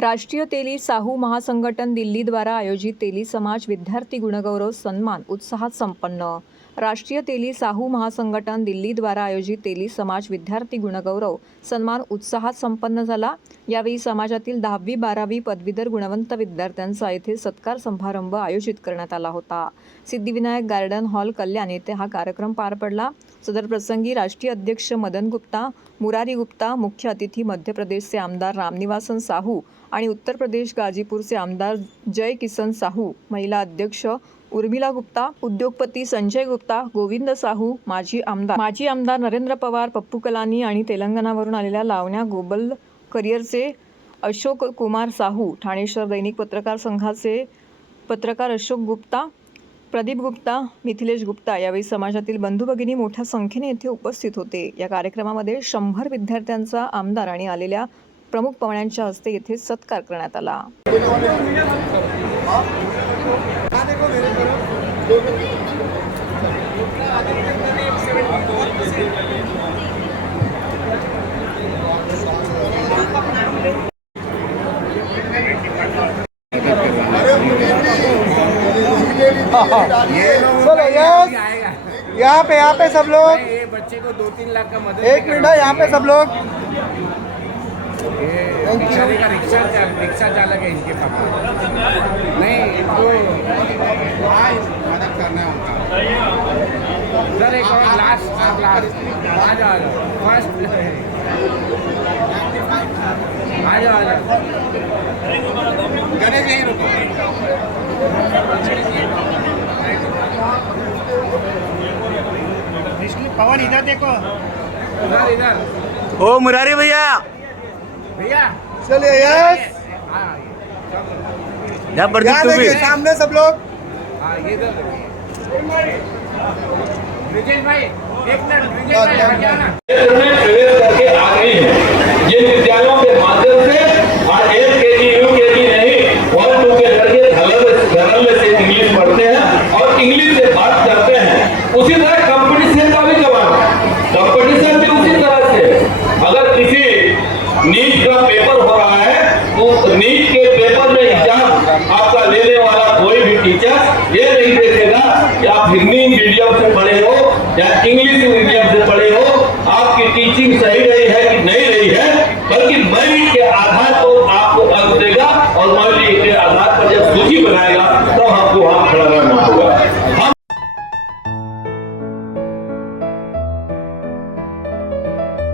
राष्ट्रीय तेली साहू महासंघटन दिल्लीद्वारा आयोजित तेली समाज विद्यार्थी गुणगौरव सन्मान उत्साहात संपन्न. राष्ट्रीय तेली साहू महासंघटन दिल्लीद्वारा आयोजित तेली समाज विद्यार्थी गुणगौरव सन्मान उत्साहात संपन्न झाला. यावेळी समाजातील दहावी बारावी पदवीधर गुणवंत विद्यार्थ्यांचा येथे सत्कार समारंभ आयोजित करण्यात आला होता. सिद्धिविनायक गार्डन हॉल कल्याण येथे हा कार्यक्रम पार पडला. सदर प्रसंगी राष्ट्रीय अध्यक्ष मदन गुप्ता मुरारी गुप्ता मुख्य अतिथी मध्य प्रदेशचे आमदार रामनिवासन साहू आणि उत्तर प्रदेश गाजीपूरचे आमदार जय किसन साहू महिला अध्यक्ष उर्मिला गुप्ता उद्योगपती संजय गुप्ता गोविंद साहू माजी आमदार माजी आमदार नरेंद्र पवार पप्पू कलानी आणि तेलंगणावरून आलेल्या लावण्या गोबल करिअरचे अशोक कुमार साहू ठाणेश्वर दैनिक पत्रकार संघाचे पत्रकार अशोक गुप्ता प्रदीप गुप्ता मिथिलेश गुप्ता यावेळी समाजातील बंधू भगिनी मोठ्या संख्येने येथे उपस्थित होते. या कार्यक्रमामध्ये शंभर विद्यार्थ्यांचा आमदार आणि आलेल्या प्रमुख पाहुण्यांच्या हस्ते येथे सत्कार करण्यात आला. चलो यस। यहाँ पे यहाँ पे सब लोग। बच्चे को दो तीन लाख का मदद एक मिनट यहाँ पे सब लोग। रिक्शा रिक्शा चालक है इनके पापा। नहीं इनको मदद करना है। उनका सर एक और लास्ट लास्ट आ जाओ आ जाओ। फ़र्स्ट आ जाओ आ जाओ। गणेश यहीं रुको। पवन इधर देखो इधर इधर ओ मुरारी भैया भैया चलिए यस हाँ ये- यहाँ देखिए सामने सब लोग हाँ ये इधर ब्रिजेश भाई एक मिनट ब्रिजेश भाई आगे आना पेपर हो रहा है तो नीट के पेपर में एग्ज़ाम आपका लेने वाला कोई भी टीचर ये नहीं देखेगा कि आप हिंदी मीडियम से पढ़े हो या इंग्लिश मीडियम